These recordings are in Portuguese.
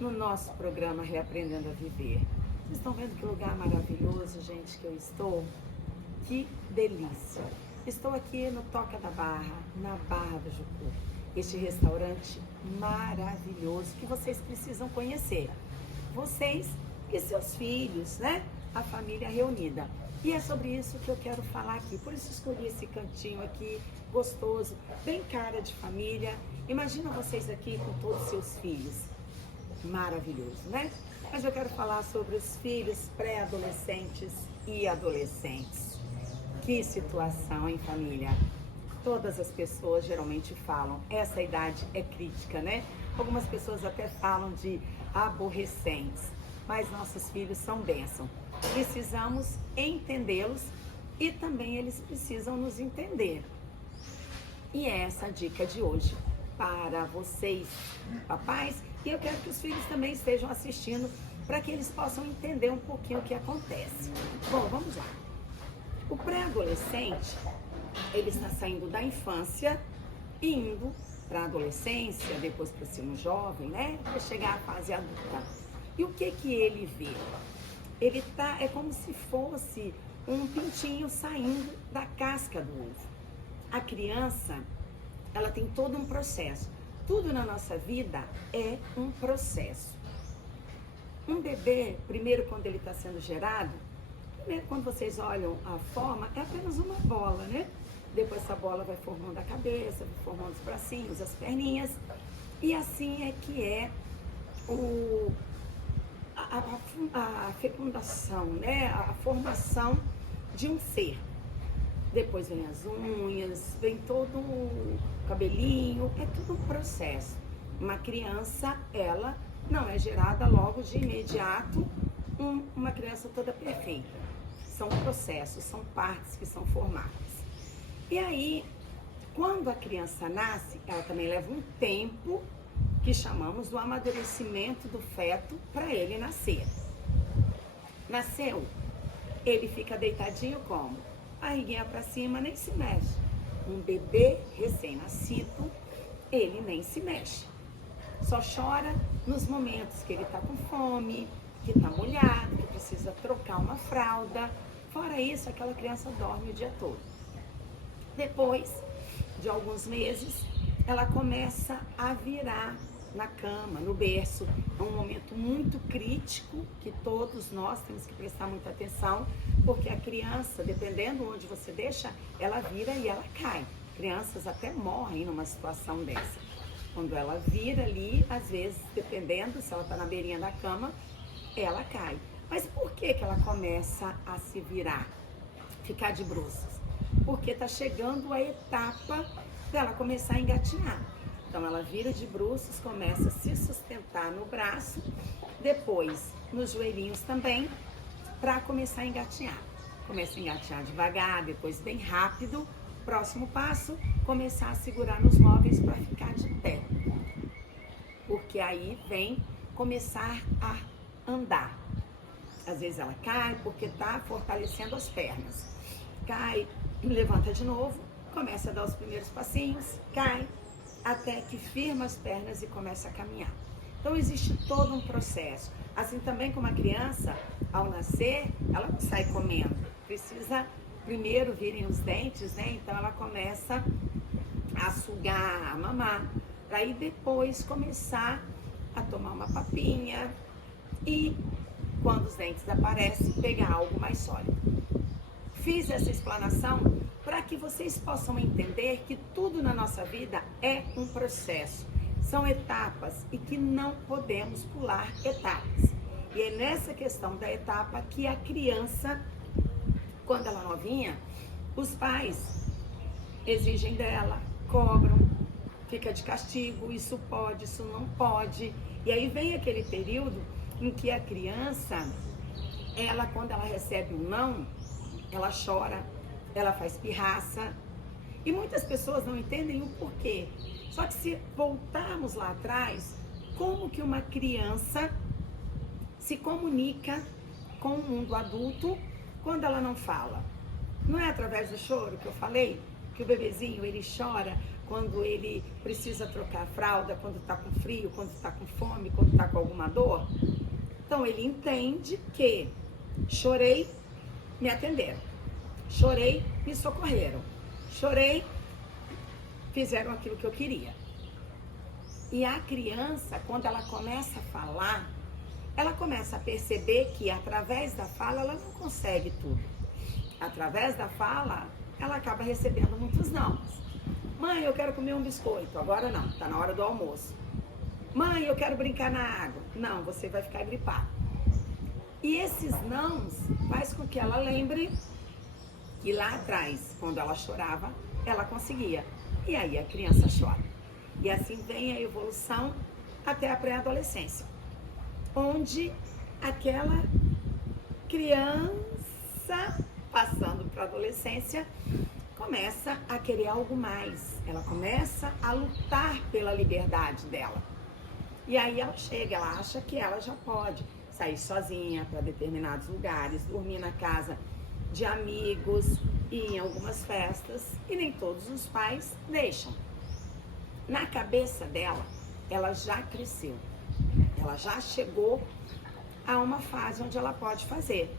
no nosso programa Reaprendendo a Viver. Vocês estão vendo que lugar maravilhoso, gente, que eu estou? Que delícia! Estou aqui no Toca da Barra, na Barra do Jucu. Este restaurante maravilhoso que vocês precisam conhecer. Vocês e seus filhos, né? A família reunida. E é sobre isso que eu quero falar aqui. Por isso escolhi esse cantinho aqui, gostoso, bem cara de família. Imagina vocês aqui com todos os seus filhos. Maravilhoso, né? Mas eu quero falar sobre os filhos pré-adolescentes e adolescentes. Que situação, hein, família? Todas as pessoas geralmente falam, essa idade é crítica, né? Algumas pessoas até falam de aborrecentes, mas nossos filhos são bênção. Precisamos entendê-los e também eles precisam nos entender. E é essa a dica de hoje para vocês, papais, e eu quero que os filhos também estejam assistindo para que eles possam entender um pouquinho o que acontece. Bom, vamos lá. O pré-adolescente, ele está saindo da infância e indo para a adolescência, depois para ser um jovem, né? Para chegar à fase adulta. E o que ele vê? Ele é como se fosse um pintinho saindo da casca do ovo. A criança, ela tem todo um processo. Tudo na nossa vida é um processo. Um bebê, primeiro quando ele está sendo gerado, primeiro quando vocês olham a forma, é apenas uma bola, né? Depois essa bola vai formando a cabeça, vai formando os bracinhos, as perninhas. E assim é que é a fecundação, né? A formação de um ser. Depois vem as unhas, vem todo o cabelinho, é tudo um processo. Uma criança, ela não é gerada logo de imediato uma criança toda perfeita. São processos, são partes que são formadas. E aí, quando a criança nasce, ela também leva um tempo que chamamos do amadurecimento do feto para ele nascer. Nasceu, ele fica deitadinho como? Barriguinha para cima, nem se mexe. Um bebê recém-nascido, ele nem se mexe. Só chora nos momentos que ele está com fome, que está molhado, que precisa trocar uma fralda. Fora isso, aquela criança dorme o dia todo. Depois de alguns meses, ela começa a virar na cama, no berço. É um momento muito crítico que todos nós temos que prestar muita atenção, porque a criança, dependendo onde você deixa, ela vira e ela cai. Crianças até morrem numa situação dessa. Quando ela vira ali, às vezes, dependendo se ela está na beirinha da cama, ela cai. Mas por que ela começa a se virar, ficar de bruços? Porque está chegando a etapa dela começar a engatinhar. Então ela vira de bruços, começa a se sustentar no braço, depois nos joelhinhos também, para começar a engatinhar. Começa a engatinhar devagar, depois bem rápido. Próximo passo, começar a segurar nos móveis para ficar de pé. Porque aí vem começar a andar. Às vezes ela cai porque está fortalecendo as pernas. Cai, levanta de novo, começa a dar os primeiros passinhos, cai, até que firma as pernas e começa a caminhar. Então existe todo um processo. Assim também como a criança, ao nascer, ela não sai comendo. Precisa primeiro virem os dentes, né? Então ela começa a sugar, a mamar, para aí depois começar a tomar uma papinha e, quando os dentes aparecem, pegar algo mais sólido. Fiz essa explanação para que vocês possam entender que tudo na nossa vida é um processo. São etapas e que não podemos pular etapas. E é nessa questão da etapa que a criança, quando ela é novinha, os pais exigem dela, cobram, fica de castigo, isso pode, isso não pode. E aí vem aquele período em que a criança, ela quando ela recebe um não, ela chora, ela faz pirraça. E muitas pessoas não entendem o porquê. Só que se voltarmos lá atrás, como que uma criança se comunica com o mundo adulto quando ela não fala? Não é através do choro que eu falei? Que o bebezinho, ele chora quando ele precisa trocar a fralda, quando está com frio, quando está com fome, quando está com alguma dor. Então ele entende que chorei, me atenderam. Chorei, me socorreram. Chorei, fizeram aquilo que eu queria. E a criança, quando ela começa a falar, ela começa a perceber que através da fala ela não consegue tudo. Através da fala, ela acaba recebendo muitos não. Mãe, eu quero comer um biscoito. Agora não, tá na hora do almoço. Mãe, eu quero brincar na água. Não, você vai ficar gripado. E esses nãos faz com que ela lembre que lá atrás, quando ela chorava, ela conseguia. E aí a criança chora. E assim vem a evolução até a pré-adolescência, onde aquela criança passando para a adolescência começa a querer algo mais. Ela começa a lutar pela liberdade dela. E aí ela chega, ela acha que ela já pode sair sozinha para determinados lugares, dormir na casa de amigos e em algumas festas, e nem todos os pais deixam. Na cabeça dela, ela já cresceu, ela já chegou a uma fase onde ela pode fazer.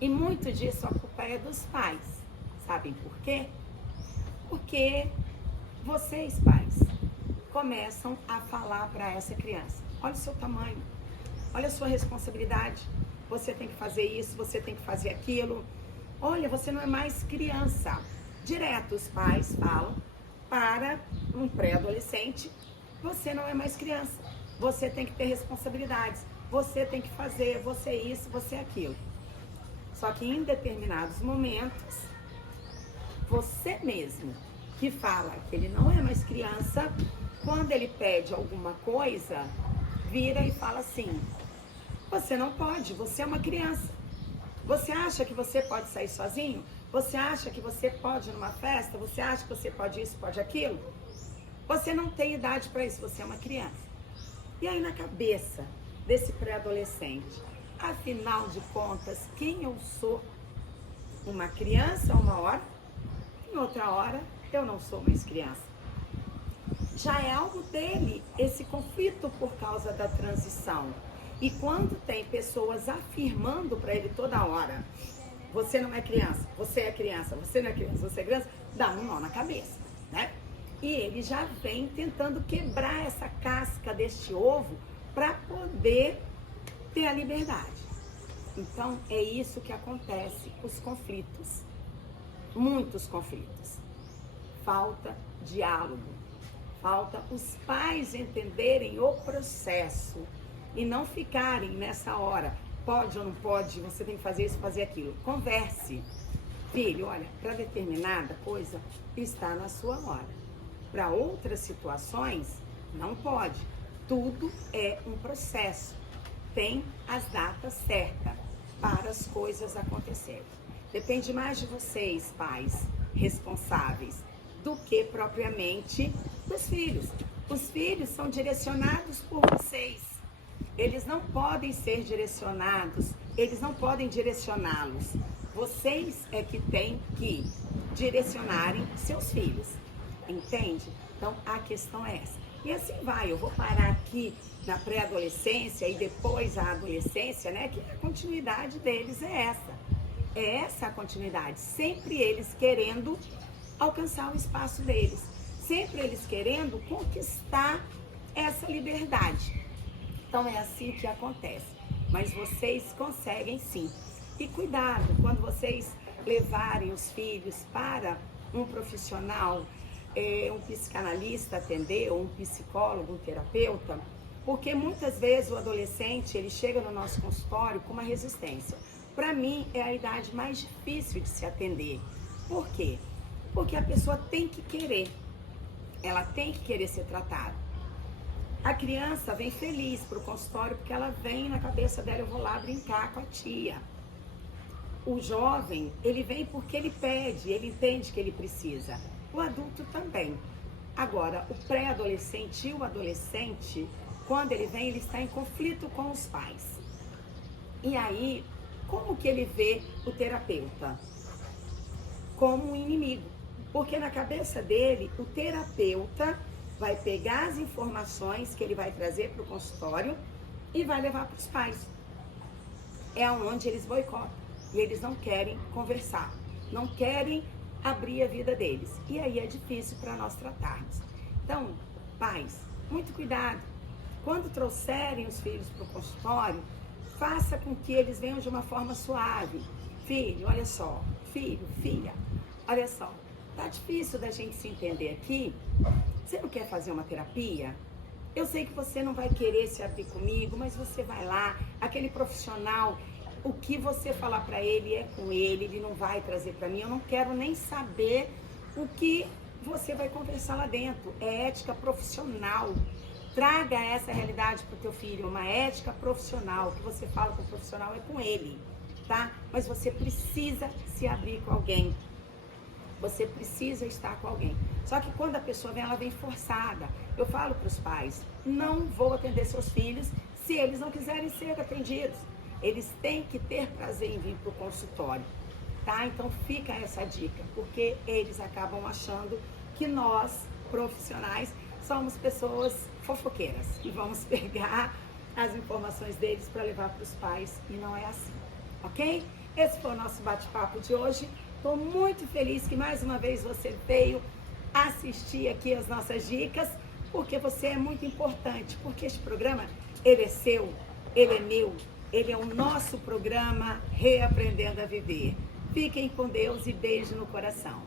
E muito disso a culpa é dos pais. Sabem por quê? Porque vocês, pais, começam a falar para essa criança: olha o seu tamanho, olha a sua responsabilidade, você tem que fazer isso, você tem que fazer aquilo. Olha, você não é mais criança. Direto os pais falam para um pré-adolescente: você não é mais criança, você tem que ter responsabilidades, você tem que fazer, você isso, você aquilo. Só que em determinados momentos, você mesmo que fala que ele não é mais criança, quando ele pede alguma coisa, vira e fala assim: você não pode, você é uma criança. Você acha que você pode sair sozinho? Você acha que você pode ir numa festa? Você acha que você pode isso, pode aquilo? Você não tem idade para isso, você é uma criança. E aí na cabeça desse pré-adolescente, afinal de contas, quem eu sou? Uma criança uma hora, em outra hora eu não sou mais criança. Já é algo dele, esse conflito por causa da transição. E quando tem pessoas afirmando para ele toda hora: você não é criança, você é criança, você não é criança, você é criança, dá um nó na cabeça, né? E ele já vem tentando quebrar essa casca deste ovo para poder ter a liberdade. Então é isso que acontece, os conflitos, muitos conflitos. Falta diálogo, falta os pais entenderem o processo e não ficarem nessa hora: pode ou não pode, você tem que fazer isso, fazer aquilo. Converse. Filho, olha, para determinada coisa está na sua hora. Para outras situações, não pode. Tudo é um processo. Tem as datas certas para as coisas acontecerem. Depende mais de vocês, pais responsáveis, do que propriamente dos filhos. Os filhos são direcionados por vocês. Eles não podem ser direcionados, eles não podem direcioná-los. Vocês é que têm que direcionarem seus filhos, entende? Então a questão é essa. E assim vai, eu vou parar aqui na pré-adolescência e depois a adolescência, né? Que a continuidade deles é essa. É essa a continuidade, sempre eles querendo alcançar o espaço deles, sempre eles querendo conquistar essa liberdade. Então é assim que acontece, mas vocês conseguem sim. E cuidado quando vocês levarem os filhos para um profissional, um psicanalista atender, ou um psicólogo, um terapeuta, porque muitas vezes o adolescente ele chega no nosso consultório com uma resistência. Para mim é a idade mais difícil de se atender. Por quê? Porque a pessoa tem que querer, ela tem que querer ser tratada. A criança vem feliz para o consultório porque ela vem na cabeça dela: eu vou lá brincar com a tia. O jovem, ele vem porque ele pede, ele entende que ele precisa. O adulto também. Agora, o pré-adolescente e o adolescente, quando ele vem, ele está em conflito com os pais. E aí, como que ele vê o terapeuta? Como um inimigo. Porque na cabeça dele, o terapeuta vai pegar as informações que ele vai trazer para o consultório e vai levar para os pais. É onde eles boicotam. E eles não querem conversar, não querem abrir a vida deles. E aí é difícil para nós tratarmos. Então, pais, muito cuidado. Quando trouxerem os filhos para o consultório, faça com que eles venham de uma forma suave. Filho, olha só. Filho, filha, olha só. Tá difícil da gente se entender aqui. Você não quer fazer uma terapia? Eu sei que você não vai querer se abrir comigo, mas você vai lá, aquele profissional, o que você falar para ele é com ele não vai trazer para mim. Eu não quero nem saber o que você vai conversar lá dentro. É ética profissional. Traga essa realidade para o teu filho, uma ética profissional. O que você fala com o profissional é com ele, tá? Mas você precisa se abrir com alguém. Você precisa estar com alguém. Só que quando a pessoa vem, ela vem forçada. Eu falo para os pais, não vou atender seus filhos se eles não quiserem ser atendidos. Eles têm que ter prazer em vir para o consultório, tá? Então fica essa dica, porque eles acabam achando que nós, profissionais, somos pessoas fofoqueiras e vamos pegar as informações deles para levar para os pais e não é assim, ok? Esse foi o nosso bate-papo de hoje. Estou muito feliz que mais uma vez você veio assistir aqui as nossas dicas, porque você é muito importante, porque este programa, ele é seu, ele é meu, ele é o nosso programa Reaprendendo a Viver. Fiquem com Deus e beijo no coração.